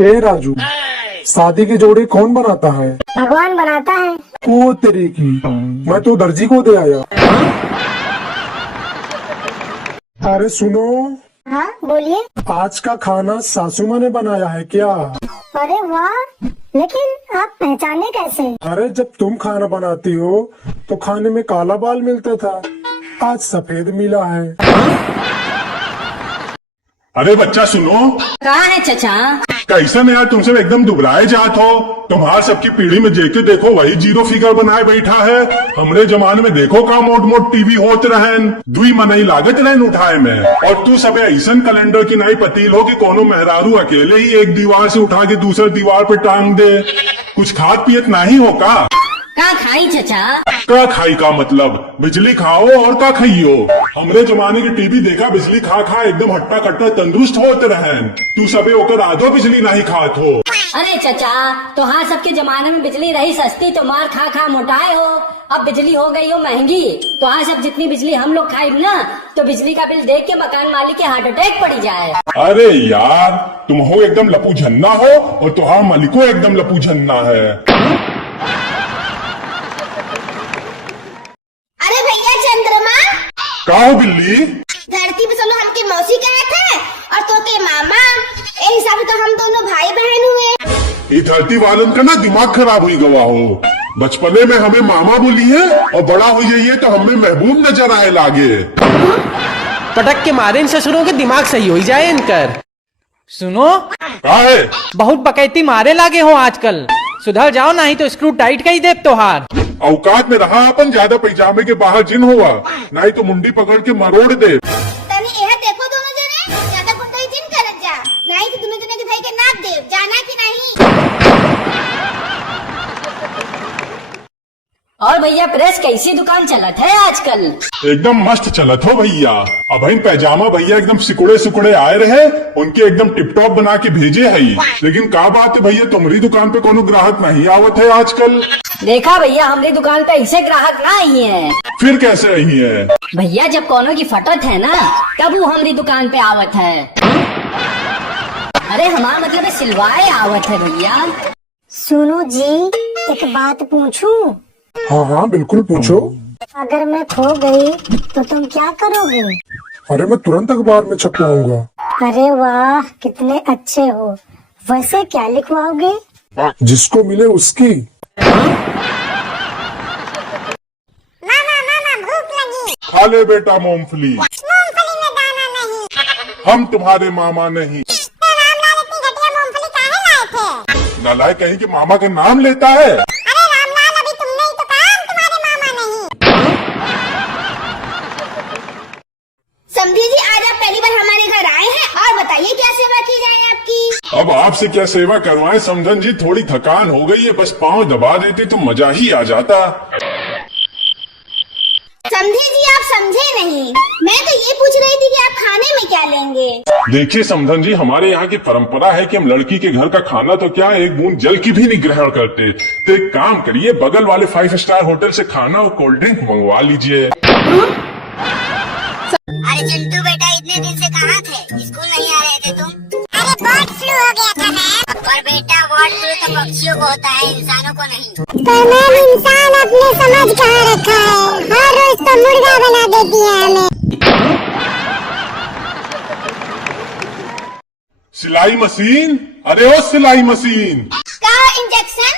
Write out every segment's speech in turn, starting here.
ए राजू, शादी की जोड़ी कौन बनाता है? भगवान बनाता है। ओ तेरी की, मैं तो दर्जी को दे आया। अरे सुनो, हाँ बोलिए। आज का खाना सासू माँ ने बनाया है क्या? अरे वाह, लेकिन आप पहचाने कैसे? अरे जब तुम खाना बनाती हो तो खाने में काला बाल मिलता था, आज सफेद मिला है। अरे बच्चा सुनो, कहाँ है चचा? कैसा यार तुमसे एकदम दुबराए जात हो। तुम्हार सबकी पीढ़ी में जेके देखो वही जीरो फिगर बनाए बैठा है। हमरे जमाने में देखो का मोट मोट टीवी होते रहन, दुई मनई लागत रहन उठाए में। और तू सबे ऐसन कैलेंडर की नई पतील हो कि कोनो मेहरारू अकेले ही एक दीवार से उठा के दूसरे दीवार पे टांग दे। कुछ खात पियत नहीं हो का? कहाँ खाई चचा? का खाई का मतलब बिजली खाओ और का खाइयो। हमरे जमाने की टीवी देखा बिजली खा खा एकदम हट्टा कट्टा तंदुरुस्त होते रहन। तू सबे ओकर आधो बिजली नहीं खात हो। अरे चचा, तो हाँ सबके जमाने में बिजली रही सस्ती तो मार खा खा मोटाए हो। अब बिजली हो गई हो महंगी, तो हाँ सब जितनी बिजली हम लोग खाए ना तो बिजली का बिल देख के मकान मालिक के हार्ट अटैक पड़ी जाए। अरे यार तुम हो एकदम लपू झन्ना हो और तुहार मालिको एकदम लपू झन्ना है। अरे भैया चंद्रमा का हो बिल्ली? धरती पे चलो हमके मौसी कहे थे और तो के मामा, ए हिसाब से तो हम दोनों भाई बहन हुए। ये धरती वालन का ना दिमाग खराब हुई गवा हो। बचपने में हमें मामा बोली है और बड़ा हो जाइए तो हमें महबूब नजर आए लागे। पटक के मारे इन ससुरों के दिमाग सही हो जाए इनकर। सुनो, का है? बहुत बकैती मारे लागे हो आजकल, सुधर जाओ नहीं तो स्क्रू टाइट का ही देव तोहार। औकात में रहा अपन, ज्यादा पैजामे के बाहर जिन हुआ नहीं तो मुंडी पकड़ के मरोड़ दे। तनी यह देखो दोनों जने, ज्यादा गुंडाई जिन करत जा, नहीं तो दोनों जने के भाई के नाप दे, जाना कि नहीं? और भैया प्रेस कैसी दुकान चलत है आजकल? एकदम मस्त चलत हो भैया। अब पैजामा भैया एकदम सिकुड़े सिकुड़े आए रहे, उनके एकदम टिपटॉप बना के भेजे है। लेकिन का बात है भैया, तुम्हारी दुकान पे कोनो ग्राहक नहीं आवत है आजकल। देखा भैया, हमारी दुकान पे ऐसे ग्राहक ना आई है। फिर कैसे रही है? भैया जब कोनो की फटत है ना तब वो हमारी दुकान पे आवत है। अरे हमारा मतलब है सिलवाए आवत है भैया। सुनो जी, एक बात पूछूं? हाँ हाँ बिल्कुल पूछो। अगर मैं खो गई तो तुम क्या करोगे? अरे मैं तुरंत अखबार में छपवाऊंगा। अरे वाह, कितने अच्छे हो। वैसे क्या लिखवाओगे? जिसको मिले उसकी। मामा भूख लगी। खा ले बेटा मूंगफली। मूंगफली में दाना नहीं। हम तुम्हारे मामा नहीं। तो रामलाल इतनी घटिया मूंगफली काहे लाए थे? नालायक कहीं के मामा के नाम लेता है। अरे रामलाल, अभी तुमने ही तो कहा हम तुम्हारे मामा नहीं। समझी जी, आज आप पहली बार हमारे घर आए हैं और बताइए क्या सेवा की जाए आपकी? अब आपसे क्या सेवा करवाएं समझन जी, थोड़ी थकान हो गई है, बस पाँव दबा देती तो मजा ही आ जाता। समझे जी, आप समझे नहीं। मैं तो ये पूछ रही थी कि आप खाने में क्या लेंगे? देखिए समझन जी, हमारे यहाँ की परंपरा है कि हम लड़की के घर का खाना तो क्या एक बूंद जल की भी नहीं ग्रहण करते। तो एक काम करिए, बगल वाले 5 स्टार होटल से खाना और कोल्ड ड्रिंक मंगवा लीजिए। अरे चिंटू बेटा, इतने दिन से कहाँ थे? स्कूल नहीं आ रहे थे तुम? अरे बर्ड फ्लू हो गया था मैम। और बेटा बर्ड फ्लू तो पक्षियों को होता है, इंसानों को नहीं। पर मैम इंसान अपने समझ कहाँ रखा है, हर रोज तो मुर्गा बना देती है हमें। सिलाई मशीन, अरे ओ सिलाई मशीन। का इंजेक्शन?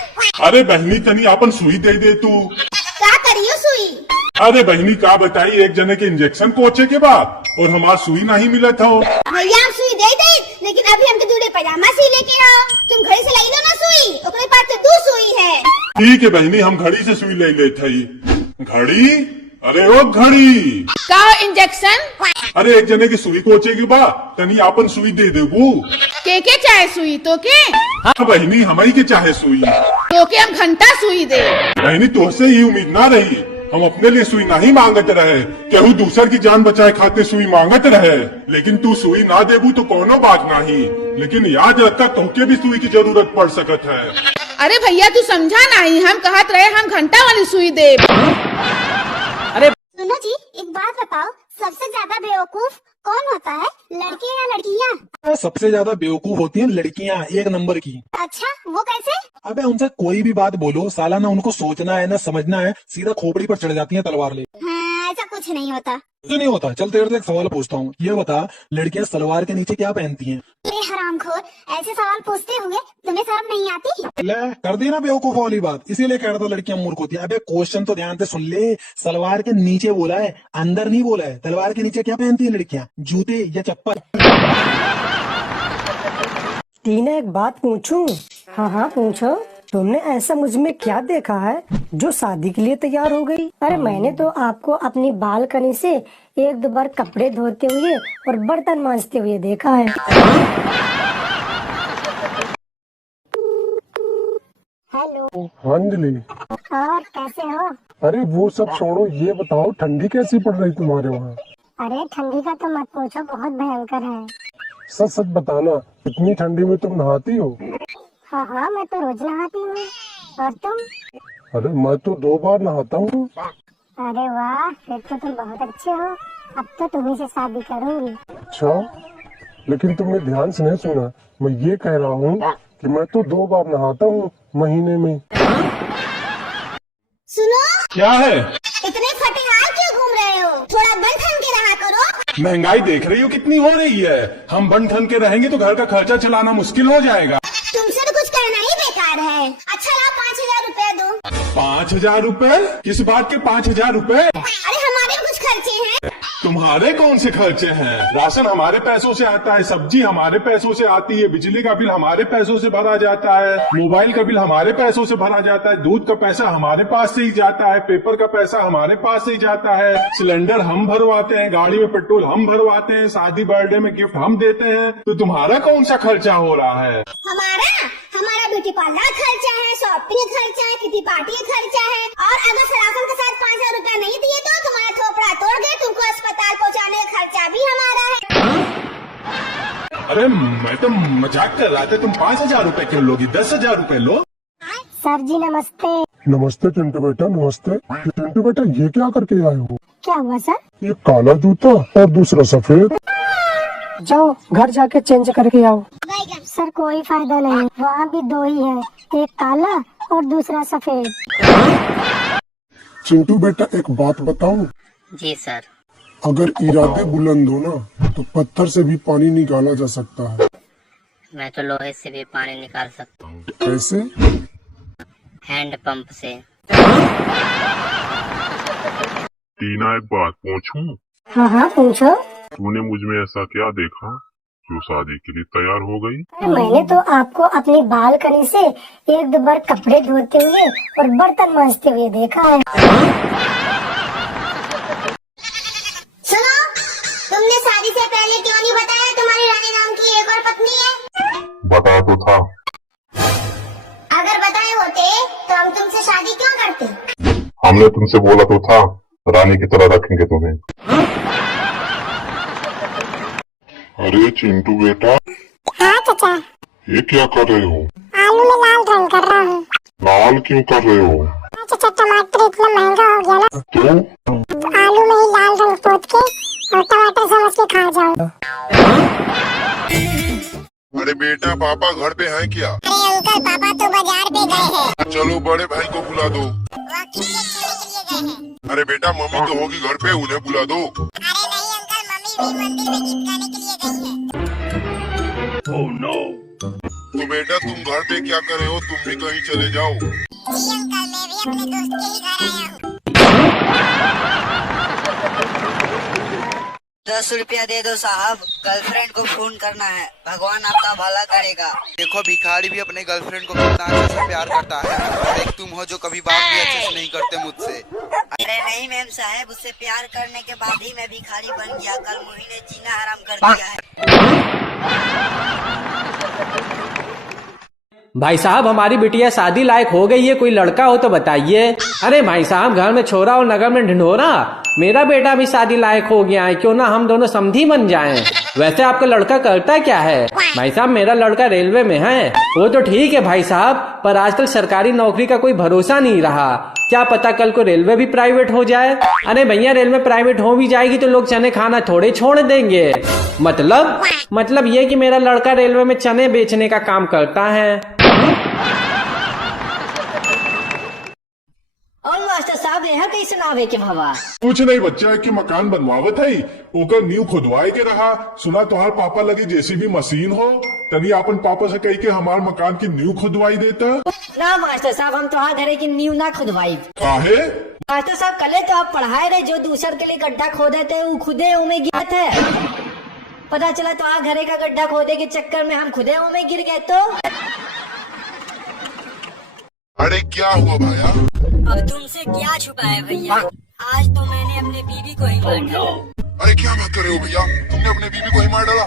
अरे बहनी तनी आपन सुई दे दे तू। क्या करियो सुई? अरे बहनी का बताई, एक जने के इंजेक्शन कोचे के बाद और हमार सुई नहीं मिला था। भैया हम सुई दे दे, लेकिन अभी हमके दूल्हे पजामा सी लेके आओ। तुम घड़ी से लाई लो ना सुई, ओकरे पास तो 2 सुई है। ठीक है बहनी, हम घड़ी से सुई ले लेते ही। घड़ी? अरे ओ घड़ी का इंजेक्शन? अरे एक जने की सुई कोचे के बाद तनी आपन सुई दे देबू। के चाहे सुई तो के? हाँ बहनी, हमारी के चाहे सुई तो के हम घंटा सुई दे। बहनी तुझसे ही उम्मीद ना रही, हम अपने लिए सुई नहीं मांगत रहे, केहू दूसर की जान बचाए खाते सुई मांगत रहे। लेकिन तू सुई ना देबू तो कोनो बात नहीं, लेकिन याद रखा तोहके भी सुई की जरूरत पड़ सकत है। अरे भैया तू समझा नहीं, हम कहत रहे हम घंटा वाली सुई दे। सुनो जी, एक बात बताओ, सबसे ज्यादा बेवकूफ कौन होता है, लड़के या लड़कियाँ? सबसे ज्यादा बेवकूफ होती हैं लड़कियां, एक नंबर की। अच्छा, वो कैसे? अबे उनसे कोई भी बात बोलो साला, ना उनको सोचना है ना समझना है, सीधा खोपड़ी पर चढ़ जाती हैं तलवार ले। हाँ, ऐसा कुछ नहीं होता। तो नहीं होता। चल तेरे से एक सवाल पूछता हूँ, ये बता लड़कियां सलवार के नीचे क्या पहनती हैं? अरे हरामखोर, ऐसे सवाल पूछते हुए तुम्हें शर्म नहीं आती? ले कर दी ना बेवकूफ वाली बात, इसीलिए कह रहा था लड़कियां मूर्ख होती हैं। अबे क्वेश्चन तो ध्यान से सुन ले, सलवार के नीचे बोला है, अंदर नहीं बोला है। तलवार के नीचे क्या पहनती है लड़कियां, जूते या चप्पल? टीना एक बात पूछूं? हाँ हाँ पूछो। तुमने ऐसा मुझ में क्या देखा है जो शादी के लिए तैयार हो गई? अरे मैंने तो आपको अपनी बालकनी से एक दो बार कपड़े धोते हुए और बर्तन मांजते हुए देखा है। हेलो। हाँ अंजलि, और कैसे हो? अरे वो सब छोड़ो, ये बताओ ठंडी कैसी पड़ रही तुम्हारे वहाँ? अरे ठंडी का तो मत पूछो, बहुत भयंकर है। सच सच बताना, इतनी ठंडी में तुम नहाती हो? हाँ हाँ, मैं तो रोज नहाती हूँ। और तुम? अरे मैं तो 2 बार नहाता हूँ। अरे वाह, फिर तो तुम बहुत अच्छे हो। अब तो तुम्ही से शादी करूंगी। अच्छा, लेकिन तुमने ध्यान से नहीं सुना। मैं ये कह रहा हूँ कि मैं तो 2 बार नहाता हूँ महीने में। सुनो, क्या है? इतने फटे हाल क्यों घूम रहे हो? थोड़ा बन ठन के रहा करो। महंगाई देख रही हो कितनी हो रही है। हम बन ठन के रहेंगे तो घर का खर्चा चलाना मुश्किल हो जाएगा। तुमसे तो कुछ कहना ही बेकार है। अच्छा ला 5,000 रुपए दो। 5,000 रुपए? किस बात के 5,000 रुपए? अरे हमारे भी कुछ खर्चे हैं। तुम्हारे कौन से खर्चे हैं? राशन हमारे पैसों से आता है, सब्जी हमारे पैसों से आती है, बिजली का बिल हमारे पैसों से भरा जाता है, मोबाइल का बिल हमारे पैसों से भरा जाता है, दूध का पैसा हमारे पास से ही जाता है, पेपर का पैसा हमारे पास से ही जाता है, सिलेंडर हम भरवाते हैं, गाड़ी में पेट्रोल हम भरवाते हैं, शादी बर्थडे में गिफ्ट हम देते हैं। तो तुम्हारा कौन सा खर्चा हो रहा है? हमारा ब्यूटी पार्लर खर्चा है, शॉपिंग खर्चा है, किटी पार्टी खर्चा है। और अगर सरासन के साथ 5,000 रुपया नहीं दिए तो तुम्हारा थोपड़ा तोड़ गए, तुमको अस्पताल पहुंचाने का खर्चा भी हमारा है। अरे मैं तो मजाक कर रहा था, तुम 5,000 रुपए क्यों लोगी? 10,000 रुपए लो। सर जी नमस्ते। नमस्ते चिंटू बेटा, नमस्ते। चिंटू बेटा ये क्या करके आए हो? क्या हुआ सर? ये काला जूता और दूसरा सफेद। जाओ घर जाके चेंज करके आओ। सर कोई फायदा नहीं, वहाँ भी 2 ही है, एक काला और दूसरा सफेद। चिंटू बेटा एक बात बताऊं? जी सर। अगर इरादे बुलंद हो ना तो पत्थर से भी पानी निकाला जा सकता है। मैं तो लोहे से भी पानी निकाल सकता हूँ। कैसे? हैंड पंप से। टीना एक बात पूछूं? हाँ हाँ पूछो। तूने मुझ में ऐसा क्या देखा जो शादी के लिए तैयार हो गई? मैंने तो आपको अपनी बालकनी से एक दो बार कपड़े धोते हुए और बर्तन मांजते हुए देखा है। सुनो, तुमने शादी से पहले क्यों नहीं बताया तुम्हारी रानी नाम की एक और पत्नी है? बता तो था। अगर बताए होते तो हम तुमसे शादी क्यों करते? हमने तुमसे बोला तो था रानी की तरह रखेंगे तुम्हें। अरे चिंटू बेटा। हाँ चाचा। ये क्या कर रहे हो? आलू में लाल रंग कर रहा हूँ। लाल क्यों कर रहे हो? चाचा टमाटर इतना महंगा हो गया ना, तो आलू में ही लाल रंग पोत के और टमाटर समझ के खा जाओ। अरे बेटा पापा घर पे हैं क्या? अरे अंकल पापा तो बाजार पे गए हैं। चलो बड़े भाई को बुला दो। वो क्रिकेट खेलने के लिए गए हैं। अरे बेटा मम्मी तो होगी घर पे, उन्हें बुला दो। अरे नहीं अंकल, मम्मी भी मंदिर में गीत गाने के लिए गई है। तो बेटा तुम घर पे क्या कर रहे हो? तुम भी कहीं चले जाओ। जी अंकल, मैं भी अपने दोस्त के ही घर आया हूँ। 10 रुपया दे दो साहब, गर्लफ्रेंड को फोन करना है, भगवान आपका भला करेगा। देखो भिखारी भी अपने गर्लफ्रेंड को कितना अच्छे से प्यार करता है, और एक तुम हो जो कभी बात भी अच्छे से नहीं करते मुझसे। अरे नहीं मैम साहब, उससे प्यार करने के बाद ही मैं भिखारी बन गया। कल मुही ने जीना हराम कर दिया है। भाई साहब हमारी बिटिया शादी लायक हो गई है, कोई लड़का हो तो बताइए। अरे भाई साहब, घर में छोरा और नगर में ढिंढोरा। मेरा बेटा भी शादी लायक हो गया है, क्यों ना हम दोनों समधी बन जाएं। वैसे आपका लड़का करता क्या है? भाई साहब, मेरा लड़का रेलवे में है। वो तो ठीक है भाई साहब, पर आजकल सरकारी नौकरी का कोई भरोसा नहीं रहा। क्या पता कल को रेलवे भी प्राइवेट हो जाए। अरे भैया, रेलवे प्राइवेट हो भी जाएगी तो लोग चने खाना थोड़े छोड़ देंगे। मतलब ये कि मेरा लड़का रेलवे में चने बेचने का काम करता है। और मास्टर साहब, यहाँ कैसे नावे के भवा? कुछ नहीं बच्चा कि मकान बनवावत है, ओकर नींव खुदवाए के रहा। सुना तुम्हार पापा लगी जेसीबी मशीन हो, तनी अपन पापा से कही के हमार मकान की नींव खुदवाई देता। ना मास्टर साहब, हम तो घरे की नींव ना खुदवाई। काहे? मास्टर साहब, कल तो आप पढ़ाए रहे, जो दूसर के लिए गड्ढा खोदे थे वो खुदे उमें गिरे थे। पता चला तो घरे का गड्ढा खोदे के चक्कर में हम खुदे उमें गिर गए। तो अरे क्या हुआ भैया? अब तुमसे क्या छुपा है भैया, आज तो मैंने अपने बीबी को ही मार डाला। अरे क्या बात कर रहे हो भैया, तुमने अपने बीबी को ही मार डाला?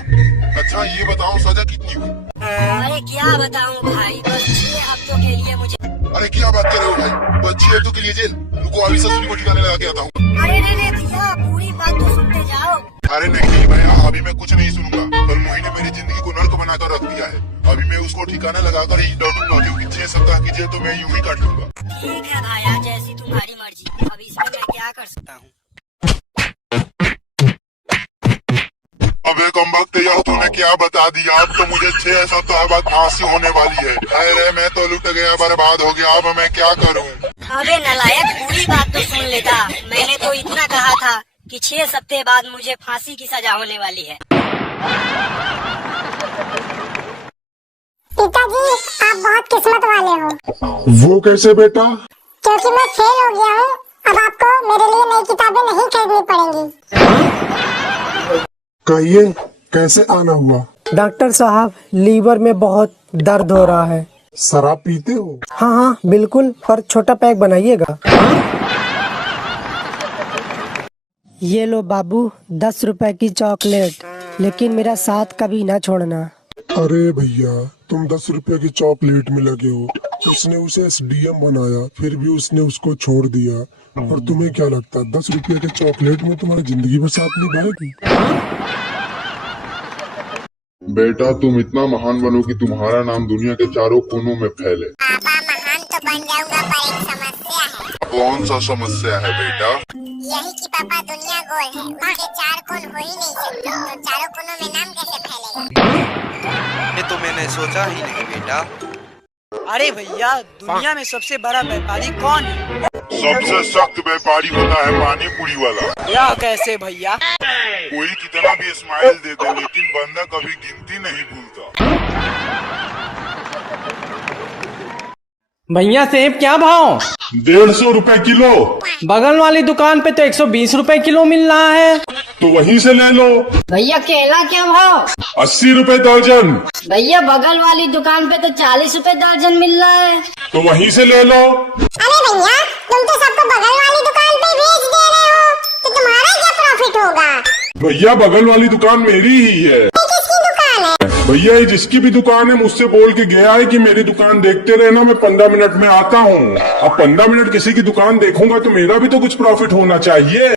अच्छा ये बताओ सजा कितनी हुई? अरे क्या बताऊं भाई, बस 6 हफ्तों के लिए मुझे। अरे क्या बात कर रहे हो भाई, बस 6 हफ्तों के लिए जेल? रुको अभी ससुरी को ठिकाने लगा के आता हूँ। अरे नहीं भैया, पूरी बात तो सुनते जाओ। अरे नहीं भैया, अभी मैं कुछ नहीं सुनूंगा। कल मोही ने मेरी जिंदगी को नर्क बनाकर रख दिया है। अभी मैं उसको ठिकाना लगाकर ही लौटूंगा, क्योंकि 6 सप्ताह की जेल तो मैं यूं ही काट लूंगा। ठीक है भाया, जैसी तुम्हारी मर्जी। अब इसमें मैं क्या कर सकता हूँ? अबे कमबख्त यार, तूने क्या बता दिया? अब तो मुझे 6 सप्ताह बाद फांसी होने वाली है। अरे मैं तो लुट गया, बर्बाद हो गया, अब मैं क्या करूँ? अबे नालायक, पूरी बात तो सुन लेता। मैंने तो इतना कहा था कि 6 सप्ताह बाद मुझे फांसी की सजा होने वाली है। पिताजी, आप बहुत किस्मत वाले हो। वो कैसे बेटा? क्योंकि मैं फेल हो गया हूँ, अब आपको मेरे लिए नई किताबें नहीं खरीदनी पड़ेंगी। कहिए कैसे आना हुआ? डॉक्टर साहब, लीवर में बहुत दर्द हो रहा है। शराब पीते हो? हाँ हाँ बिल्कुल, पर छोटा पैक बनाइएगा। ये लो बाबू, 10 रुपए की चॉकलेट, लेकिन मेरा साथ कभी ना छोड़ना। अरे भैया, तुम 10 रुपए की चॉकलेट में लगे हो। उसने उसे एसडीएम बनाया, फिर भी उसने उसको छोड़ दिया। और तुम्हें क्या लगता है 10 रुपए के चॉकलेट में तुम्हारी जिंदगी भर साथ निभाएगी? बेटा तुम इतना महान बनो कि तुम्हारा नाम दुनिया के चारों कोनों में फैले। पापा, महान तो बन जाऊंगा, पर एक समस्या है। कौन सा समस्या है बेटा? यही कि पापा, दुनिया गोल है, उसके 4 कोन हो ही नहीं सकते, तो चारों कोनों में नाम कैसे फैलेगा? ये तो मैंने सोचा ही नहीं बेटा। अरे भैया, दुनिया में सबसे बड़ा व्यापारी कौन है? सबसे सख्त व्यापारी होता है पानी पूरी वाला। यह कैसे भैया? कोई कितना भी स्माइल दे दे, लेकिन बंदा कभी गिनती नहीं भूलता। भैया, सेब क्या भाव? 150 रुपए किलो। बगल वाली दुकान पे तो 120 रुपए किलो मिल रहा है। तो वहीं से ले लो। भैया, केला क्या भाव? 80 रुपए दर्जन। भैया, बगल वाली दुकान पे तो 40 रुपए दर्जन मिल रहा है। तो वहीं से ले लो। अरे भैया, तुम तो सबको बगल वाली दुकान पे भेज दे रहे हो, तो तुम्हारा क्या प्रॉफिट होगा? भैया, बगल वाली दुकान मेरी ही है। किसकी दुकान है? भैया, ये जिसकी भी दुकान है मुझसे बोल के गया है कि मेरी दुकान देखते रहना, मैं 15 मिनट में आता हूँ। अब 15 मिनट किसी की दुकान देखूंगा तो मेरा भी तो कुछ प्रॉफिट होना चाहिए।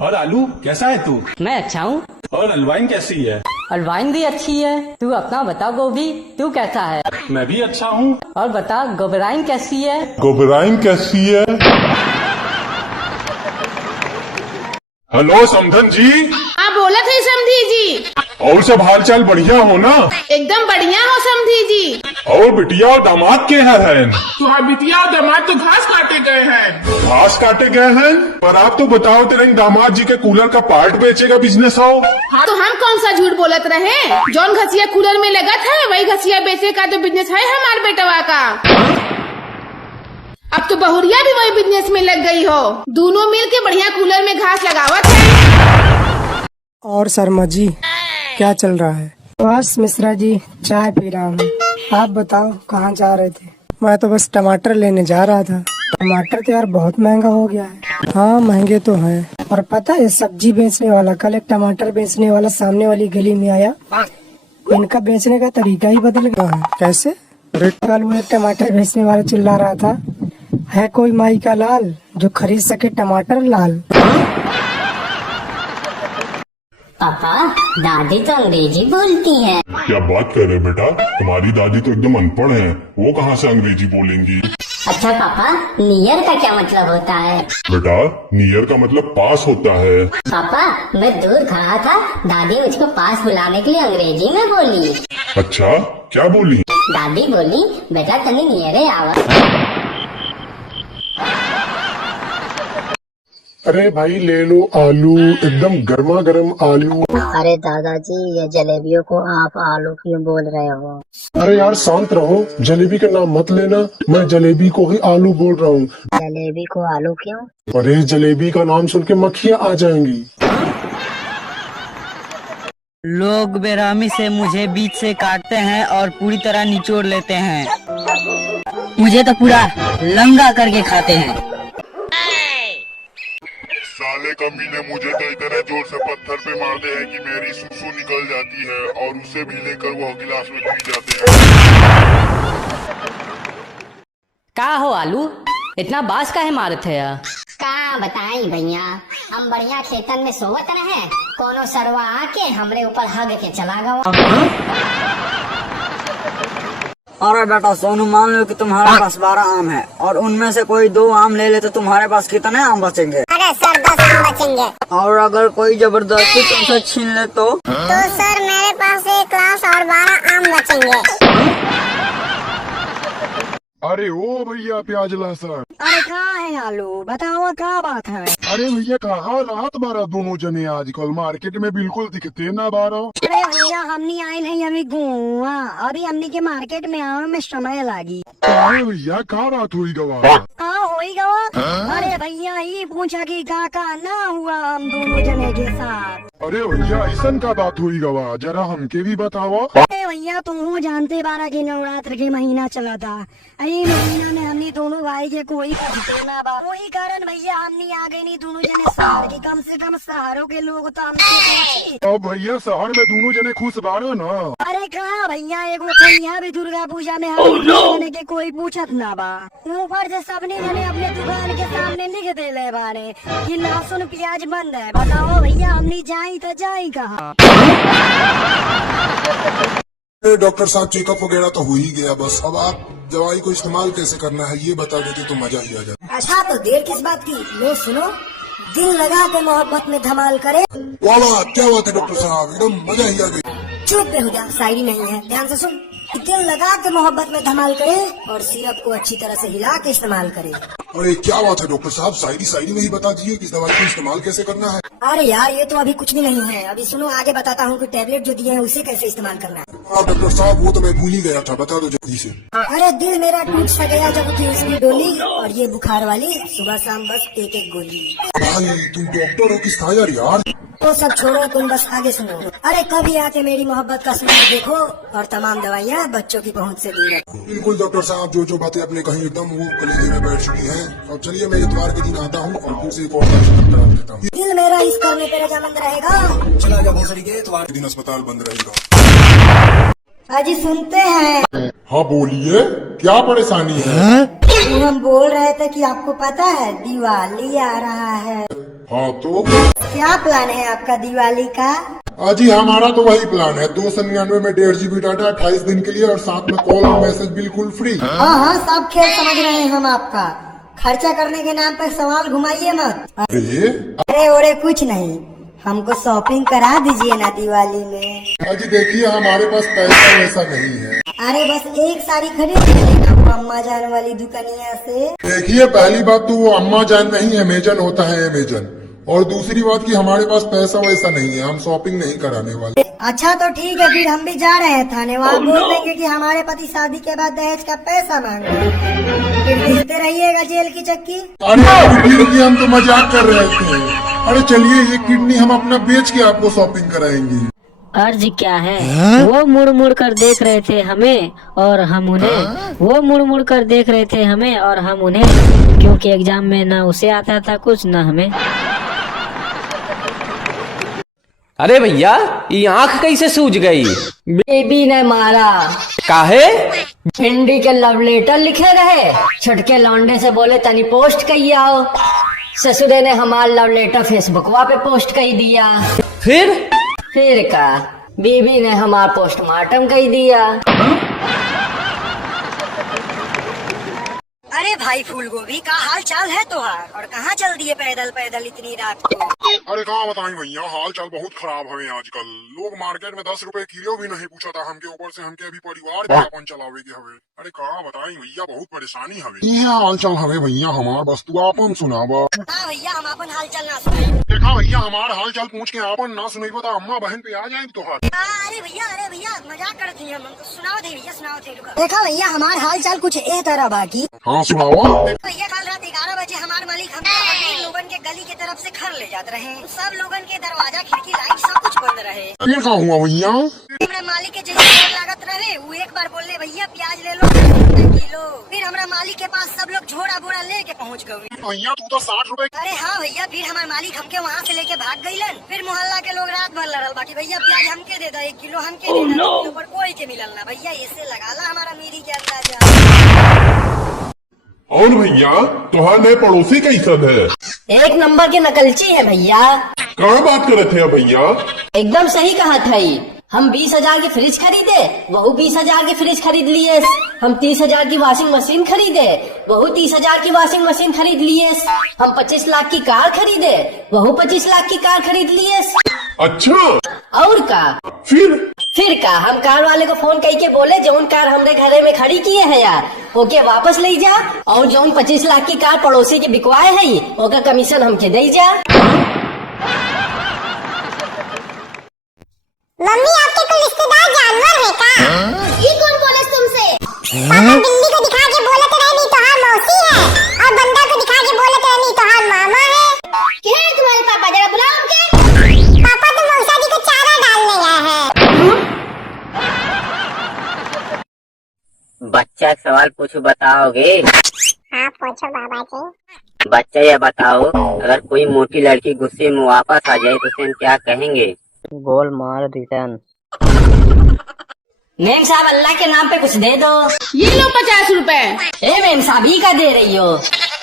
और आलू कैसा है तू? मैं अच्छा हूँ। और अलवाइन कैसी है? अलवाइन भी अच्छी है। तू अपना बता गोभी, तू कैसा है? मैं भी अच्छा हूँ। और बता गोबराइन कैसी है? गोबराइन कैसी है? हेलो समधन जी। हाँ बोला थे समधी जी। और सब हाल चाल बढ़िया हो ना? एकदम बढ़िया हो समधी जी। और बिटिया और दामाद के हैं? तुम्हारा बिटिया और दामाद तो घास काटे गए हैं। घास काटे गए हैं? पर आप तो बताओ तेरे दामाद जी के कूलर का पार्ट बेचे का बिजनेस हो। हाँ तो हम कौन सा झूठ बोलत रहे? जौन घसिया कूलर में लगा था वही घसिया बेचे का तो बिजनेस है हमारे बेटवा का। अब तो बहुरिया भी वही बिजनेस में लग गई हो। दोनों मिल के बढ़िया कूलर में घास लगावत है। और शर्मा जी, क्या चल रहा है? बस मिश्रा जी, चाय पी रहा हूँ। आप बताओ कहाँ जा रहे थे? मैं तो बस टमाटर लेने जा रहा था। टमाटर तो यार बहुत महंगा हो गया है। हाँ महंगे तो हैं। और पता है, सब्जी बेचने वाला, कल एक टमाटर बेचने वाला सामने वाली गली में आया, इनका बेचने का तरीका ही बदल गया है। कैसे? कल वो एक टमाटर बेचने वाला चिल्ला रहा था, है कोई माई का लाल जो खरीद सके टमाटर लाल। पापा, दादी तो अंग्रेजी बोलती है। क्या बात कर रहे बेटा, तुम्हारी दादी तो एकदम अनपढ़ है, वो कहाँ से अंग्रेजी बोलेंगी। अच्छा पापा, नियर का क्या मतलब होता है? बेटा, नियर का मतलब पास होता है। पापा, मैं दूर खड़ा था, दादी मुझको पास बुलाने के लिए अंग्रेजी में बोली। अच्छा, क्या बोली? दादी बोली, बेटा तनी नियरे आवा। अरे भाई ले लो आलू, एकदम गर्मा गर्म आलू। अरे दादाजी, ये जलेबियों को आप आलू क्यों बोल रहे हो? अरे यार शांत रहो, जलेबी का नाम मत लेना, मैं जलेबी को ही आलू बोल रहा हूँ। जलेबी को आलू क्यों? अरे जलेबी का नाम सुन के मक्खियाँ आ जाएंगी। लोग बेरहमी से मुझे बीच से काटते हैं और पूरी तरह निचोड़ लेते हैं। मुझे तो पूरा लंगा करके खाते हैं। साले कमीने मुझे तो इतने जोर से पत्थर पे मारते हैं कि मेरी सुसु निकल जाती है और उसे भी लेकर वो गिलास में पी जाते हैं। का हो आलू, इतना बास काहे मारत है? का बताई भैया, हम बढ़िया खेतन में सोवत रहे, कोनो सरवा आके हमरे ऊपर हग के चला गया। अरे बेटा सोनू, मान लो कि तुम्हारे पास 12 आम है और उनमें से कोई 2 आम ले ले तो तुम्हारे पास कितने आम बचेंगे? अरे सर 10 आम बचेंगे। और अगर कोई जबरदस्ती तुमसे छीन ले तो सर मेरे पास 1 ग्लास और 12 आम बचेंगे। अरे ओ भैया प्याज लहसुन। अरे कहाँ है आलू, बताओ क्या बात है? अरे भैया कहाँ रात बारह दोनों जने आजकल मार्केट में बिल्कुल दिखते ना बारह। अरे भैया हमनी आई नहीं, अभी घूमा, अभी हमनी के मार्केट में आवे में समय लागी। अरे भैया कहाँ रात हुई गवा? हाँ होई गवा। अरे भैया ये पूछा कि का ना हुआ हम दोनों जने के साथ। अरे भैया ऐसा का बात हुई गवा, जरा हमके भी बतावा। अरे भैया तुम जानते 12 के नवरात्र के महीना चला था, यही महीना में हमनी दोनों भाई के कोई ना बा, वही कारण भैया हमनी आ गई नहीं दोनों जने शहर के, कम से कम शहरों के लोग तो हमसे। अब भैया शहर में दोनों जने खुश बारो ना। अरे कहा भैया, एगो भैया भी दुर्गा पूजा में हम जने के कोई पूछत ना बा, ऊपर से सबने जने अपने दुकान के सामने लिख देले बारे कि लहसुन प्याज बंद है। बताओ भैया हमनी जाई तो जाई कहाँ? डॉक्टर साहब चेकअप वगैरह तो हो ही गया, बस अब आप दवाई को इस्तेमाल कैसे करना है ये बता देते तो मजा ही आ जाता। अच्छा तो देर किस बात की, लो सुनो, दिल लगा के मोहब्बत में धमाल करे। वाह वाह क्या बात है डॉक्टर साहब, एकदम मजा ही आ गई। चुप पे हो जा, शायरी नहीं है, ध्यान से सुन। दिल लगा के मोहब्बत में धमाल करे और सिरप को अच्छी तरह से हिला के इस्तेमाल करे। अरे क्या बात है डॉक्टर साहब, शायरी में ही बता दीजिए कि इस दवाई को इस्तेमाल कैसे करना है। अरे यार ये तो अभी कुछ भी नहीं है, अभी सुनो आगे बताता हूँ कि टैबलेट जो दिए हैं उसे कैसे इस्तेमाल करना है। हाँ डॉक्टर साहब वो तो मैं भूल ही गया था, बता दो जल्दी से। अरे दिल मेरा टूट सा गया जब थी उसकी डोली, और ये बुखार वाली सुबह शाम बस 1-1 गोली। भाई तुम डॉक्टर हो किस थायर यार। तो सब छोड़ो, तुम बस आगे सुनो। अरे कभी आके मेरी मोहब्बत का सुनार देखो और तमाम दवाइयाँ बच्चों की पहुँच से दूर रखो। बिल्कुल डॉक्टर साहब, जो जो बातें आपने कही एकदम वो कलेजे में बैठ चुकी हैं। अब चलिए मैं इतवार के दिन आता हूँ और फिर से एक और चेकअप करा देता हूँ। दिल मेरा इस करने पे रजामंद रहेगा। चला जा भोसड़ी के, इतवार के दिन अस्पताल बंद रहेगा। अजी सुनते हैं? हाँ बोलिए, क्या परेशानी है? हम बोल रहे थे कि आपको पता है दिवाली आ रहा है। हाँ तो क्या प्लान है आपका दिवाली का? अजी हमारा तो वही प्लान है, 299 में 1.5 GB डाटा 28 दिन के लिए और साथ में कॉल और मैसेज बिल्कुल फ्री। हाँ सब खेल समझ रहे हैं हम आपका, खर्चा करने के नाम पर सवाल घुमाइए मत। अरे ओरे कुछ नहीं, हमको शॉपिंग करा दीजिए ना दिवाली में। अजी देखिए हमारे पास पैसा वैसा नहीं है। अरे बस एक साड़ी खरीद लीजिएगा वो अम्मा जान वाली दुकानिया से। देखिए पहली बात तो वो अम्मा जान नहीं अमेजन होता है अमेजन, और दूसरी बात कि हमारे पास पैसा वैसा नहीं है, हम शॉपिंग नहीं कराने वाले। अच्छा तो ठीक है, फिर हम भी जा रहे हैं थाने, वहाँ बोल देंगे कि हमारे पति शादी के बाद दहेज का पैसा मांग रहे हैं, फिर दिखते रहिएगा जेल की चक्की। अरे हम तो मजाक कर रहे थे। अरे चलिए ये किडनी हम अपना बेच के आपको शॉपिंग कराएंगे। अर्ज क्या है? वो मुड़ मुड़ कर देख रहे थे हमें और हम उन्हें, वो मुड़ मुड़ कर देख रहे थे हमें और हम उन्हें, क्योंकि एग्जाम में ना उसे आता था कुछ ना हमें। अरे भैया, ये आँख कैसे सूज गई? बेबी ने मारा। काहे? भिंडी के लव लेटर लिखे रहे, छुटके लौंडे से बोले तनी पोस्ट कही आओ। ससुरे ने हमार लव लेटर फेसबुकवा पे पोस्ट कर दिया। फिर का बीबी ने हमार पोस्टमार्टम कर दिया। अरे भाई फूल गोभी का हाल चाल है तुहार, और कहाँ चल दिए पैदल पैदल इतनी रात को? अरे कहाँ बताएं भैया, हाल चाल बहुत खराब है आजकल। लोग मार्केट में 10 रुपए किलो भी नहीं पूछा था हमके, ऊपर से हमके अभी परिवार भी अपन चलावे के हवे। अरे कहाँ बताएं भैया, बहुत परेशानी हवे। ये हाल चाल हवे भैया हमार, बस तू आपन सुनावा। हाँ भैया, हम अपन हाल चाल ना सुने। देखा भैया, हमार हाल चाल पूछ के आपन ना सुने तो अम्मा बहन पे आ जाए तुहार। अरे भैया मजाक करती हैं, हम सुनाओ थे भैया, सुनाओ थे। देखा भैया, हमार हाल चाल कुछ ए तरह बाकी। हाँ सुनावा। भैया कल रात 11 बजे हमारे मालिक हम लोगन के गली के तरफ से घर ले जाते रहे। सब लोगन के दरवाजा खिड़की लाइट सब कुछ बंद रहे। फिर क्या हुआ भैया? हमारे मालिक के जैसे डर लागत रहे, वो एक बार बोले भैया प्याज ले लो 50 किलो। फिर हमारा मालिक के पास सब लोग झोड़ा बोरा लेके पहुँच गए। भैया तू तो 60 रुपए। अरे हाँ भैया, फिर हमारे मालिक हमके वहाँ से लेके भाग गईलन। फिर मोहल्ला के लोग रात भर लड़ल बाकी भैया प्याज हमके दे दो, 1 किलो हमके दे दो, पर कोई के मिलल ना। भैया इससे लगाला हमारा मेरी के अंदाजा। और भैया तुहार नए पड़ोसी कैसन है? एक नंबर के नकलची है भैया। कहाँ बात करे थे भैया? एकदम सही कहा था। हम 20,000 की फ्रिज खरीदे, वहू 20,000 की फ्रिज खरीद लिए। हम 30,000 की वॉशिंग मशीन खरीदे, वहू 30,000 की वॉशिंग मशीन खरीद लिए। हम 25 लाख की कार खरीदे, वहू 25 लाख की कार खरीद लिए। अच्छा और का? फिर का हम कार वाले को फोन करके बोले जौन कार हमरे घरे में खड़ी किए है यार, ओके वापस ले जा, और जौन 25 लाख की कार पड़ोसी के बिकवाए है ओका कमीशन हमके दे जा। मम्मी आपके कोई रिश्तेदार जानवर है का? ये कौन बोले तुमसे? पापा बिल्ली को दिखा के बोलते रहे नहीं तो हाँ मौसी है, और बंदर को दिखा के बोलते रहे नहीं तो हाँ मामा है। क्या है तुम्हारे पापा, जरा बुलाओ उनके। पापा तो मौसा जी को चारा डालने गया है। बच्चा सवाल पूछो, बताओगे? हाँ पूछो बाबा जी। बच्चा ये बताओ, अगर कोई मोटी लड़की गुस्से में वापस आ जाए तो उसे हम क्या कहेंगे? गोल मार रिटर्न। मेम साहब अल्लाह के नाम पे कुछ दे दो। ये लो 50 रुपए। ए मेम साहब ही का दे रही हो?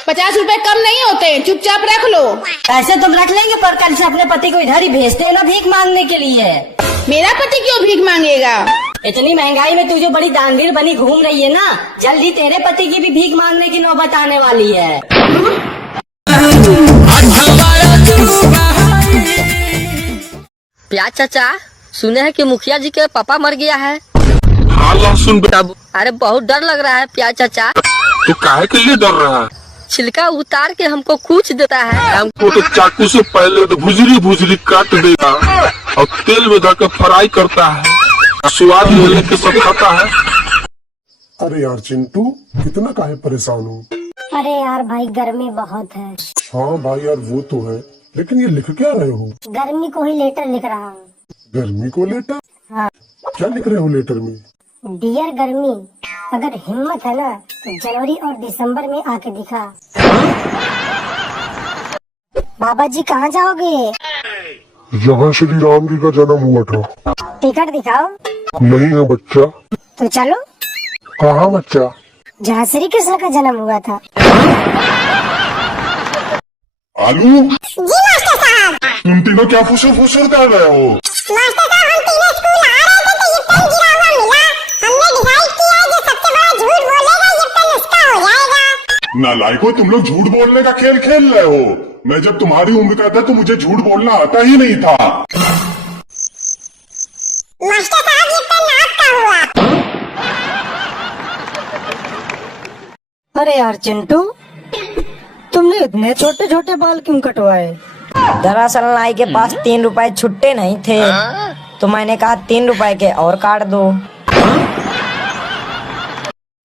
50 रुपए कम नहीं होते, चुपचाप रख लो। पैसे तुम रख लेंगे, पर कल से अपने पति को इधर ही भेजते हैं ना भीख मांगने के लिए। मेरा पति क्यों भीख मांगेगा? इतनी महंगाई में तू जो बड़ी दानवीर बनी घूम रही है ना, जल्दी तेरे पति की भी भीख मांगने की नौबत आने वाली है। प्याज चाचा, सुने हैं कि मुखिया जी के पापा मर गया है। हाँ सुन बेटा। अरे बहुत डर लग रहा है प्याज चाचा। तो काहे के लिए डर रहा है? छिलका उतार के हमको कूच देता है। हमको तो चाकू से पहले तो भुजरी काट देगा और तेल में डालकर फ्राई करता है, स्वाद ले के सब खाता है। अरे यार चिंटू, कितना काहे परेशान हो? अरे यार भाई गर्मी बहुत है। हाँ भाई यार वो तो है, लेकिन ये लिख क्या रहे हो? गर्मी को ही लेटर लिख रहा हूँ। गर्मी को लेटर? हाँ। क्या लिख रहे हो लेटर में? डियर गर्मी, अगर हिम्मत है ना तो जनवरी और दिसंबर में आके दिखा। बाबा जी कहाँ जाओगे? यहाँ श्री राम जी का जन्म हुआ था। टिकट दिखाओ। नहीं है बच्चा। तो चलो। कहाँ बच्चा? जहाँ श्री कृष्ण का जन्म हुआ था। आलू जी मास्टर साहब। तुम तीनों क्या फुसुर कर रहे हो? मास्टर साहब हम तीनों स्कूल आ रहे थे तो ये पेन गिरा हुआ मिला। हमने डिसाइड किया जो सबसे बड़ा झूठ बोलेगा ये पेन उसका हो जाएगा। नालायको, तुम लोग झूठ बोलने का खेल खेल रहे हो। मैं जब तुम्हारी उम्र का था तो मुझे झूठ बोलना आता ही नहीं था। मास्टर साहब ये पेन आपका हुआ। अरे यार चिंटू, तुमने इतने छोटे छोटे बाल क्यों कटवाए? दरअसल नाई के पास 3 रुपए छुट्टे नहीं थे, तो मैंने कहा 3 रुपए के और काट दो।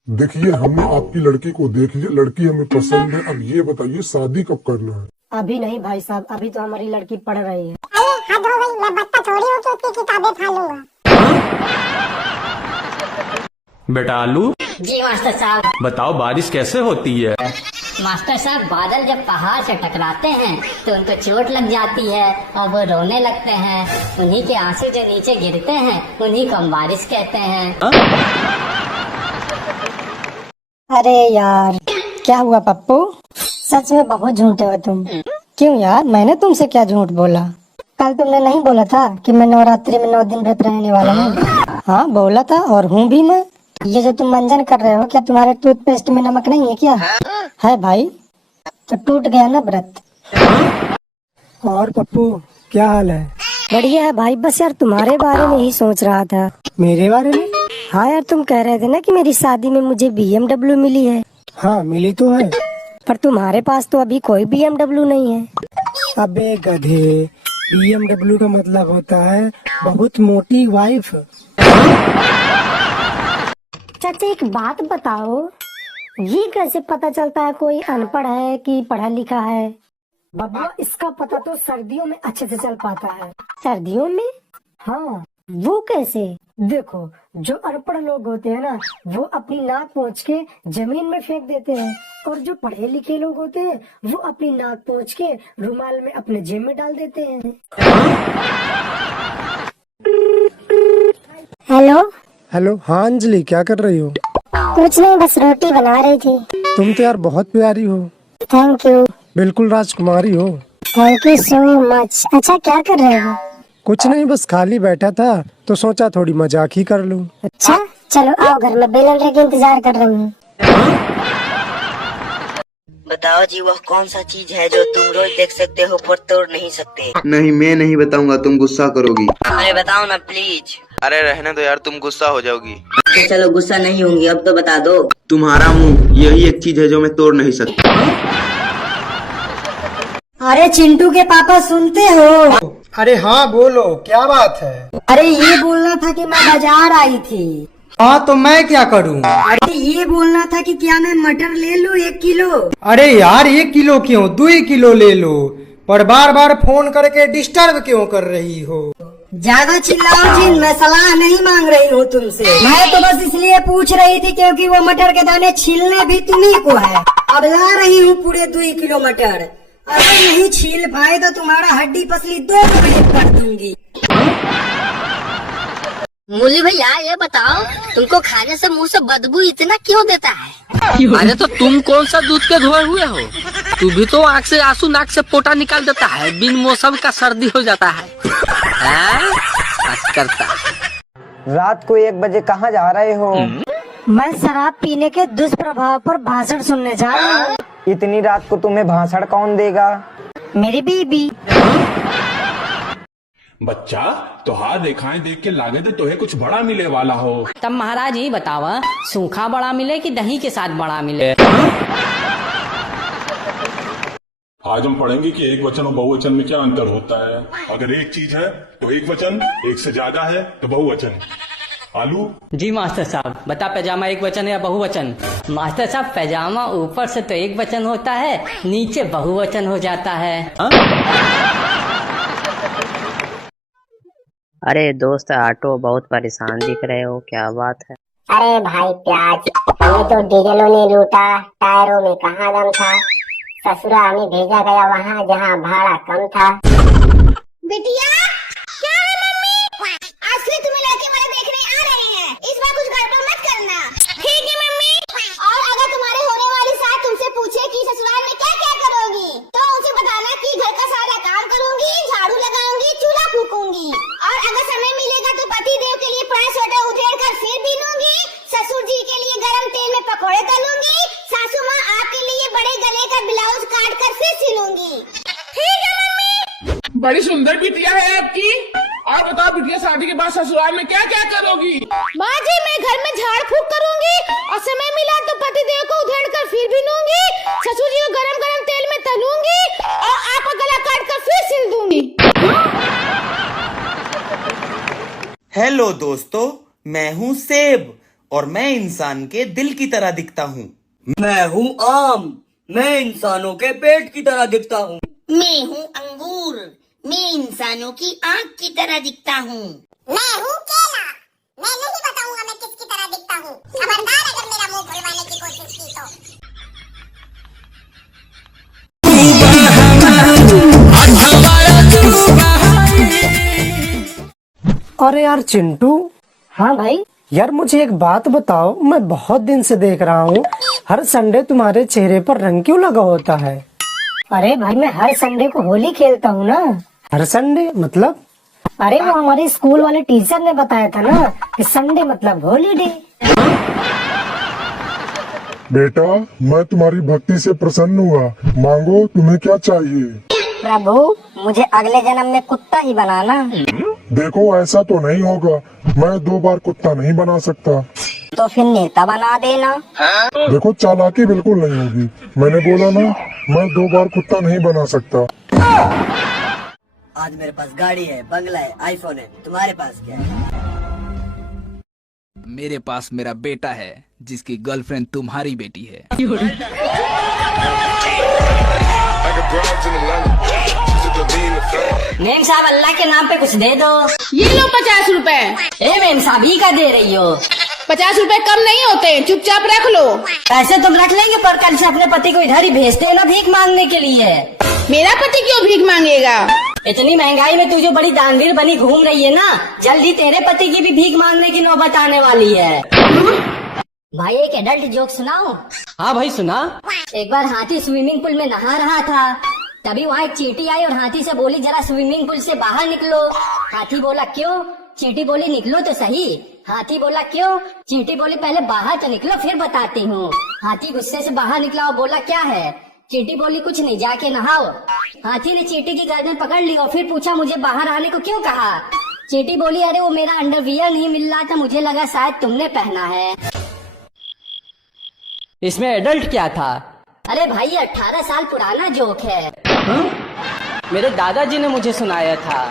देखिए हमने आपकी लड़की को देख लिया, लड़की हमें पसंद है। अब ये बताइए शादी कब करना है? अभी नहीं भाई साहब, अभी तो हमारी लड़की पढ़ रही है। अरे हद हो गई, मैं बच्चा थोड़ी हूँ कि उसकी किताबें फाड़ूंगा। बेटा आलू, जी मास्टर साहब। बताओ बारिश कैसे होती है? मास्टर साहब, बादल जब पहाड़ से टकराते हैं तो उनको चोट लग जाती है और वो रोने लगते हैं। उन्हीं के आंसू जो नीचे गिरते हैं उन्हीं को हम बारिश कहते हैं। अरे यार, क्या हुआ पप्पू? सच में बहुत झूठे हो तुम। क्यों यार, मैंने तुमसे क्या झूठ बोला? कल तुमने नहीं बोला था कि मैं नवरात्रि में 9 दिन व्रत रहने वाला हूँ? हाँ बोला था, और हूँ भी मैं। ये जो तुम मंजन कर रहे हो, क्या तुम्हारे टूथपेस्ट में नमक नहीं है क्या? है भाई, तो टूट गया ना व्रत। और पप्पू, क्या हाल है? बढ़िया है भाई, बस यार तुम्हारे बारे में ही सोच रहा था। मेरे बारे में? हाँ यार, तुम कह रहे थे ना कि मेरी शादी में मुझे BMW मिली है। हाँ मिली तो है, पर तुम्हारे पास तो अभी कोई BMW नहीं है। अबे गधे, BMW का मतलब होता है बहुत मोटी वाइफ। चाचा एक बात बताओ, ये कैसे पता चलता है कोई अनपढ़ है कि पढ़ा लिखा है? बाबा, इसका पता तो सर्दियों में अच्छे से चल पाता है। सर्दियों में? हाँ। वो कैसे? देखो, जो अनपढ़ लोग होते हैं ना, वो अपनी नाक पोंछ के जमीन में फेंक देते हैं, और जो पढ़े लिखे लोग होते हैं वो अपनी नाक पोंछ के रुमाल में अपने जेब में डाल देते हैं। हेलो। हेलो, हाँ अंजलि, क्या कर रही हो? कुछ नहीं, बस रोटी बना रही थी। तुम तो यार बहुत प्यारी हो। Thank you. बिल्कुल राजकुमारी हो। Thank you so much. अच्छा, क्या कर रहे हो? कुछ नहीं, बस खाली बैठा था तो सोचा थोड़ी मजाक ही कर लूं। अच्छा चलो आओ, घर में बेलन के इंतजार कर रही हूँ। बताओ जी, वह कौन सा चीज है जो तुम रोज देख सकते हो पर तोड़ नहीं सकते? नहीं, मैं नहीं बताऊंगा, तुम गुस्सा करोगी। अरे बताओ ना प्लीज। अरे रहने दो यार, तुम गुस्सा हो जाओगी। तो चलो, गुस्सा नहीं होंगी, अब तो बता दो। तुम्हारा मुंह, यही एक चीज है जो मैं तोड़ नहीं सकता। अरे चिंटू के पापा सुनते हो? अरे हाँ बोलो, क्या बात है? अरे ये बोलना था कि मैं बाजार आई थी। हाँ तो मैं क्या करूँ? अरे ये बोलना था कि क्या मैं मटर ले लूँ 1 किलो? अरे यार 1 किलो क्यों, 2 किलो ले लो, पर बार बार फोन करके डिस्टर्ब क्यों कर रही हो? ज्यादा चिल्लाओ जिन, मैं सलाह नहीं मांग रही हूँ तुमसे। मैं तो बस इसलिए पूछ रही थी क्योंकि वो मटर के दाने छीलने भी तुम्ही को है। अब ला रही हूँ पूरे 2 किलो मटर। अगर नहीं छील पाए तो तुम्हारा हड्डी पसली 2 टुकड़े कर दूंगी। मूली भैया, ये बताओ, तुमको खाने से मुंह से बदबू इतना क्यों देता है? अरे तो तुम कौन सा दूध के धोए हुए हो? तू भी तो आँख से आंसू, नाक से पोटा निकाल देता है, बिन मौसम का सर्दी हो जाता है। करता रात को 1 बजे कहाँ जा रहे हो? मैं शराब पीने के दुष्प्रभाव पर भाषण सुनने जा रहा हूँ। इतनी रात को तुम्हें भाषण कौन देगा? मेरी बीबी। बच्चा, तोहार रेखाएं देख के लागे तो तुम्हें कुछ बड़ा मिले वाला हो। तब महाराज ये बतावा, सूखा बड़ा मिले कि दही के साथ बड़ा मिले? आज हम पढ़ेंगे कि एक वचन और बहुवचन में क्या अंतर होता है। अगर एक चीज है तो एक वचन, एक से ज्यादा है तो बहुवचन। आलू? जी मास्टर साहब। बता, पैजामा एक वचन है या बहुवचन? मास्टर साहब, पैजामा ऊपर से तो एक वचन होता है, नीचे बहुवचन हो जाता है। अरे दोस्त ऑटो, बहुत परेशान दिख रहे हो, क्या बात है? अरे भाई प्याज, हमें तो डीजलों ने लूटा, टायरों में कहाँ दम था। ससुरा हमें भेजा गया वहाँ जहाँ भाड़ा कम था। बिटिया, क्या है मम्मी? आज फिर तुम्हें लड़के वाले देखने आ रहे हैं, इस बार कुछ गड़बड़ मत करना। ठीक है मम्मी। और अगर तुम्हारे होने वाली सास तुमसे पूछे कि ससुराल में क्या क्या करोगी, तो उसे बताना कि घर का सारा काम करूंगी, झाड़ू लगाऊंगी, चूल्हा फूकूंगी। और अगर समय मिलेगा तो पति देव के लिए पुराना स्वेटर उधेड़ कर फिर बीनूंगी, ससुर जी के लिए गरम तेल में पकौड़े तलूंगी, सासू माँ आपके लिए बड़े गले का ब्लाउज काट कर फिर सिलूंगी। ठीक है मम्मी। बड़ी सुंदर बिटिया है आपकी। और बताओ बिटिया, शादी के बाद ससुराल में क्या क्या करोगी? माँ जी, मैं घर में झाड़ फूक करूंगी, और समय मिला तो पति देव को उधेड़ कर फिर बीनूंगी, ससुर जी को गरम गरम तेल में तलूंगी, और आपका गला काट कर फिर सिल दूंगी। हेलो दोस्तों, मैं हूँ सेब और मैं इंसान के दिल की तरह दिखता हूँ। मैं हूँ आम, मैं इंसानों के पेट की तरह दिखता हूँ। मैं हूँ अंगूर, मैं इंसानों की आँख की तरह दिखता हूँ। मैं हूँ केला, मैं नहीं बताऊंगा मैं किसकी तरह दिखता हूँ। खबरदार अगर मेरा मुंह खुलवाने की कोशिश की तो। अरे यार चिंटू। हाँ भाई। यार मुझे एक बात बताओ, मैं बहुत दिन से देख रहा हूँ हर संडे तुम्हारे चेहरे पर रंग क्यों लगा होता है? अरे भाई मैं हर संडे को होली खेलता हूँ ना। हर संडे मतलब? अरे वो हमारे स्कूल वाले टीचर ने बताया था ना कि संडे मतलब हॉलीडे। बेटा मैं तुम्हारी भक्ति से प्रसन्न हुआ, मांगो तुम्हें क्या चाहिए। प्रभु मुझे अगले जन्म में कुत्ता ही बनाना। देखो ऐसा तो नहीं होगा, मैं 2 बार कुत्ता नहीं बना सकता। तो फिर नेता बना देना। देखो चालाकी बिल्कुल नहीं होगी, मैंने बोला ना मैं 2 बार कुत्ता नहीं बना सकता। आज मेरे पास गाड़ी है, बंगला है, आईफोन है, तुम्हारे पास क्या है? मेरे पास मेरा बेटा है जिसकी गर्लफ्रेंड तुम्हारी बेटी है। मेम साहब अल्लाह के नाम पे कुछ दे दो। ये लो 50 रुपए। ए मेम साहब ही का दे रही हो? 50 रुपए कम नहीं होते, चुपचाप रख लो। पैसे तुम रख लेंगे पर कल से अपने पति को इधर ही भेजते हैं ना भीख मांगने के लिए। मेरा पति क्यों भीख मांगेगा? इतनी महंगाई में तू जो बड़ी दानवीर बनी घूम रही है ना, जल्दी तेरे पति की भी भीख मांगने की नौबत आने वाली है। भाई एक एडल्ट जोक सुनाओ। हाँ भाई सुना। एक बार हाथी स्विमिंग पूल में नहा रहा था, तभी वहाँ एक चींटी आई और हाथी से बोली जरा स्विमिंग पूल से बाहर निकलो। हाथी बोला क्यों? चींटी बोली निकलो तो सही। हाथी बोला क्यों? चींटी बोली पहले बाहर तो निकलो फिर बताती हूँ। हाथी गुस्से से बाहर निकला और बोला क्या है? चींटी बोली कुछ नहीं, जाके नहाओ। हाथी ने चींटी की गर्दन पकड़ ली और फिर पूछा मुझे बाहर आने को क्यों कहा? चींटी बोली अरे वो मेरा अंडरवियर नहीं मिल रहा था, मुझे लगा शायद तुमने पहना है। इसमें एडल्ट क्या था? अरे भाई 18 साल पुराना जोक है। मेरे दादाजी ने मुझे सुनाया था।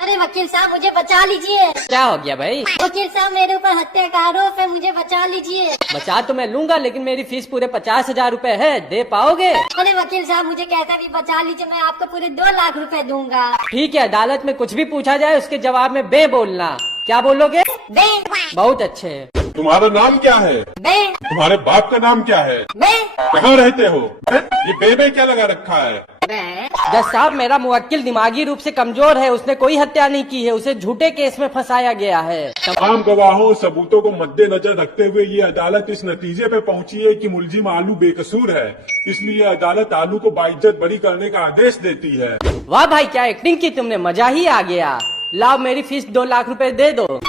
अरे वकील साहब मुझे बचा लीजिए। क्या हो गया भाई? वकील साहब मेरे ऊपर हत्या का आरोप है, मुझे बचा लीजिए। बचा तो मैं लूंगा लेकिन मेरी फीस पूरे 50,000 रुपए है, दे पाओगे? अरे वकील साहब मुझे कैसा भी बचा लीजिए, मैं आपको पूरे 2 लाख रुपए दूंगा। ठीक है, अदालत में कुछ भी पूछा जाए उसके जवाब में बे बोलना। क्या बोलोगे? बे। बहुत अच्छे। तुम्हारा नाम क्या है? बे। तुम्हारे बाप का नाम क्या है? बे। कहाँ रहते हो? ये बेबे क्या लगा रखा है? जज साहब मेरा मुवक्किल दिमागी रूप से कमजोर है, उसने कोई हत्या नहीं की है, उसे झूठे केस में फंसाया गया है। तमाम गवाहों सबूतों को मद्देनजर रखते हुए ये अदालत इस नतीजे पे पहुंची है कि मुलजिम आलू बेकसूर है, इसलिए अदालत आलू को बाइज्जत बरी करने का आदेश देती है। वाह भाई क्या एक्टिंग की तुमने, मजा ही आ गया। लाओ मेरी फीस 2 लाख रुपए दे दो।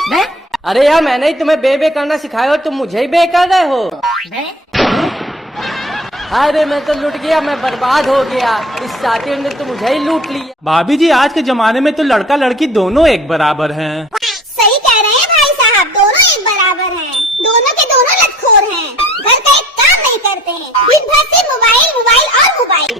अरे यार मैंने ही तुम्हें बे करना सिखाया हो, तुम मुझे ही बे कर रहे हो। अरे मैं तो लुट गया, मैं बर्बाद हो गया, इस सातिर ने तो मुझे ही लूट लिया। भाभी जी आज के जमाने में तो लड़का लड़की दोनों एक बराबर हैं। सही कह रहे हैं भाई साहब, दोनों एक बराबर हैं, दोनों के दोनों लतखोर हैं, घर का एक काम नहीं करते हैं, दिन भर से मोबाइल मोबाइल और मोबाइल।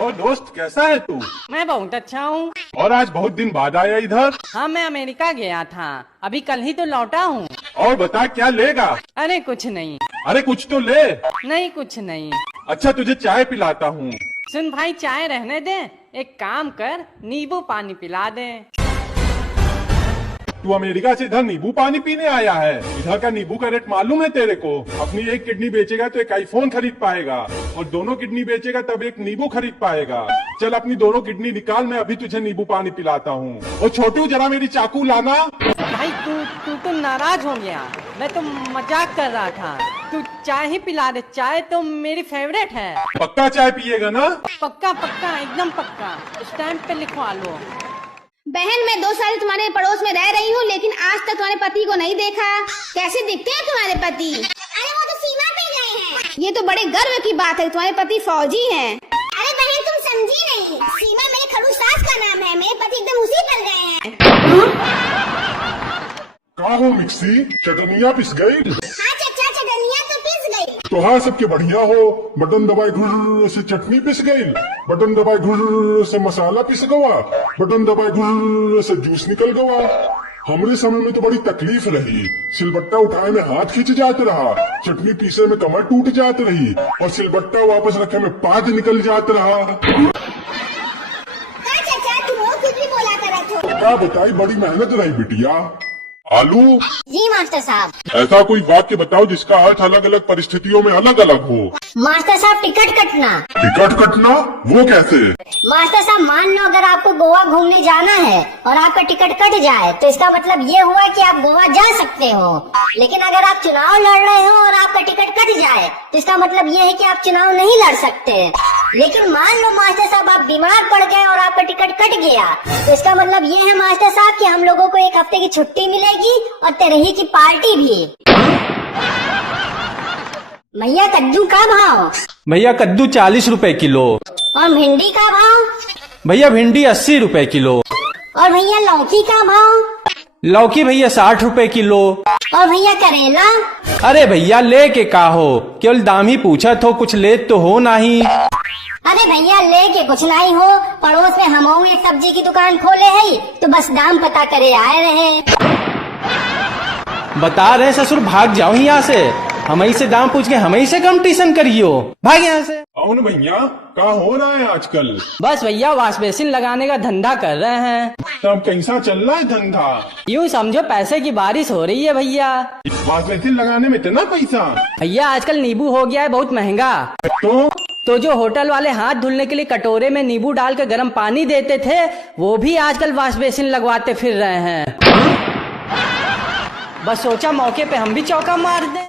और दोस्त कैसा है तू? मैं बहुत अच्छा हूँ। और आज बहुत दिन बाद आया इधर? हाँ मैं अमेरिका गया था, अभी कल ही तो लौटा हूँ। और बता क्या लेगा? अरे कुछ नहीं। अरे कुछ तो ले। नहीं कुछ नहीं। अच्छा तुझे चाय पिलाता हूँ। सुन भाई चाय रहने दे, एक काम कर नींबू पानी पिला दे। तू अमेरिका से इधर नींबू पानी पीने आया है? इधर का नींबू का रेट मालूम है तेरे को? अपनी एक किडनी बेचेगा तो एक आईफोन खरीद पाएगा, और दोनों किडनी बेचेगा तब एक नींबू खरीद पाएगा। चल अपनी दोनों किडनी निकाल, मैं अभी तुझे नींबू पानी पिलाता हूँ। और छोटू जरा मेरी चाकू लाना। भाई तू तो नाराज हो गया, मैं तो मजाक कर रहा था। तू चाय ही पिला दे, चाय तो मेरी फेवरेट है। पक्का चाय पिएगा ना? पक्का पक्का एकदम पक्का, स्टैम्प पे लिखवा लो। बहन मैं 2 साल तुम्हारे पड़ोस में रह रही हूँ, लेकिन आज तक तुम्हारे पति को नहीं देखा। कैसे दिखते हैं तुम्हारे पति? अरे वो तो सीमा पे गए हैं। ये तो बड़े गर्व की बात है, तुम्हारे पति फौजी हैं। अरे बहन तुम समझी नहीं, सीमा मेरे खड़ूस सास का नाम है, मेरे पति एकदम उसी पर गए हैं। कहाँ हो मिक्सी, चटनिया पिस गई? हाँ चचा चटनिया तो पिस गई। तो हाँ सबके बढ़िया हो, बटन दबाई घुर से चटनी पिस गई, बटन दबाई घुर से मसाला पिस गवा, बटन दबाई घुर से जूस निकल गवा। हमरे समय में तो बड़ी तकलीफ रही, सिलबट्टा उठाए में हाथ खींच जात रहा, चटनी पीसे में कमर टूट जात रही, और सिलबट्टा वापस रखे में पाद निकल जात रहा। चचा तुम कुछ भी बोला करत हो। क्या बताई, बड़ी मेहनत रही बिटिया। आलू जी मास्टर साहब। ऐसा कोई वाक्य बताओ जिसका अर्थ अलग अलग परिस्थितियों में अलग अलग हो। मास्टर साहब टिकट कटना। टिकट कटना वो कैसे? मास्टर साहब मान लो अगर आपको गोवा घूमने जाना है और आपका टिकट कट जाए तो इसका मतलब ये हुआ कि आप गोवा जा सकते हो। लेकिन अगर आप चुनाव लड़ रहे हो और आपका टिकट कट जाए तो इसका मतलब ये है कि आप चुनाव नहीं लड़ सकते। लेकिन मान लो मास्टर साहब आप बीमार पड़ गए और आपका टिकट कट गया तो इसका मतलब ये है मास्टर साहब कि हम लोगों को 1 हफ्ते की छुट्टी मिलेगी और तरही की पार्टी भी। भैया कद्दू का भाव? भैया कद्दू 40 रुपए किलो। और भिंडी का भाव? भैया भिंडी 80 रुपए किलो। और भैया लौकी का भाव? लौकी भैया 60 रुपए किलो। और भैया करेला? अरे भैया ले के का हो, केवल दाम ही पूछा तो, कुछ ले तो हो नहीं। अरे भैया ले के कुछ नहीं हो, पड़ोस में हम एक सब्जी की दुकान खोले है तो बस दाम पता करे आए रहे। बता रहे ससुर भाग जाओ यहाँ से, हमें से दाम पूछ के हमें से कंपटीशन करियो, भाग यहाँ से। कौन भैया क्या हो रहा है आजकल? बस भैया वॉश बेसिन लगाने का धंधा कर रहे हैं। तब कैसा चल रहा है धंधा? यूँ समझो पैसे की बारिश हो रही है भैया। वॉश बेसिन लगाने में इतना पैसा? भैया आजकल नींबू हो गया है बहुत महंगा। तो जो होटल वाले हाथ धुलने के लिए कटोरे में नींबू डाल के गर्म पानी देते थे वो भी आजकल वॉश बेसिन लगवाते फिर रहे हैं। बस सोचा मौके पे हम भी चौका मार दें।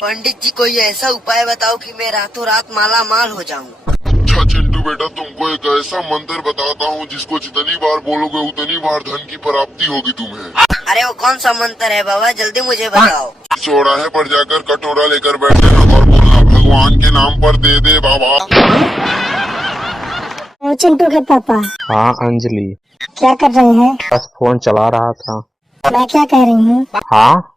पंडित जी कोई ऐसा उपाय बताओ कि मैं रातों रात माला माल हो जाऊं। अच्छा चिंटू बेटा, तुमको एक ऐसा मंत्र बताता हूँ जिसको जितनी बार बोलोगे उतनी बार धन की प्राप्ति होगी तुम्हें। अरे वो कौन सा मंत्र है बाबा, जल्दी मुझे बताओ। चौराहे पर जाकर कटोरा लेकर बैठना और बोलना भगवान के नाम पर दे दे बाबा। चिंटू के पापा। हाँ अंजलि, क्या कर रहे हैं? बस फोन चला रहा था। मैं क्या कह रही हूँ, हाँ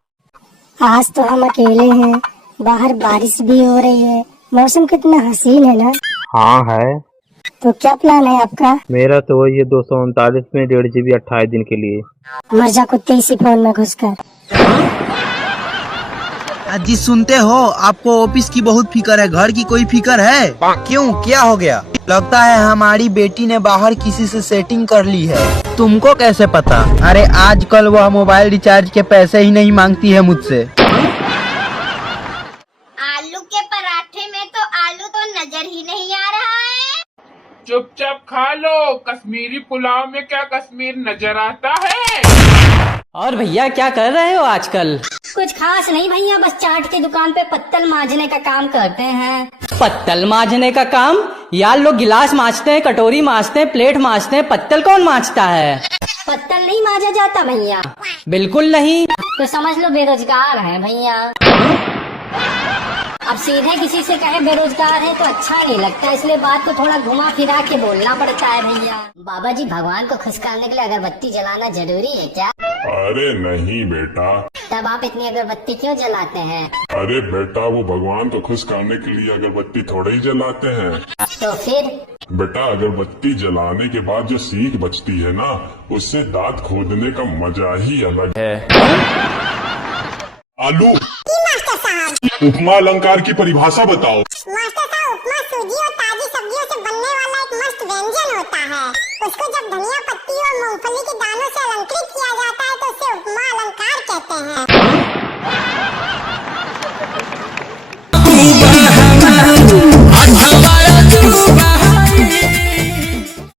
आज तो हम अकेले हैं, बाहर बारिश भी हो रही है, मौसम कितना हसीन है ना। हाँ है। तो क्या प्लान है आपका? मेरा तो वही है 239 में 1.5 GB 28 दिन के लिए। मर जा कुत्ते इसी फोन में घुसकर। जी सुनते हो, आपको ऑफिस की बहुत फिक्र है, घर की कोई फिक्र है? क्यों, क्या हो गया? लगता है हमारी बेटी ने बाहर किसी से सेटिंग कर ली है। तुमको कैसे पता? अरे आजकल वह मोबाइल रिचार्ज के पैसे ही नहीं मांगती है मुझसे। आलू के पराठे में तो आलू तो नजर ही नहीं आ रहा है। चुपचाप खा लो, कश्मीरी पुलाव में क्या कश्मीर नजर आता है? और भैया क्या कर रहे हो आजकल? कुछ खास नहीं भैया, बस चाट की दुकान पे पत्तल मांजने का काम करते हैं। पत्तल मांजने का काम? यार लोग गिलास मांजते हैं, कटोरी मांजते हैं, प्लेट मांजते हैं, पत्तल कौन मांजता है? पत्तल नहीं मांजा जाता भैया? बिल्कुल नहीं। तो समझ लो बेरोजगार हैं भैया। अब सीधे किसी से कहे बेरोजगार है तो अच्छा नहीं लगता, इसलिए बात को थोड़ा घुमा फिरा के बोलना पड़ता है भैया। बाबा जी भगवान को खुश करने के लिए अगरबत्ती जलाना जरूरी है क्या? अरे नहीं बेटा। तब आप इतनी अगरबत्ती क्यों जलाते हैं? अरे बेटा वो भगवान को खुश करने के लिए अगरबत्ती थोड़े ही जलाते हैं। तो फिर? बेटा अगरबत्ती जलाने के बाद जो सीख बचती है ना, उससे दांत खोदने का मजा ही अलग है। आलू उपमा अलंकार की परिभाषा बताओ। मास्टर साहब, उपमा सूजी और ताजी सब्जियों से बनने वाला एक मस्त व्यंजन होता है। उसको जब धनिया पत्ती और मूंगफली के दानों से अलंकृत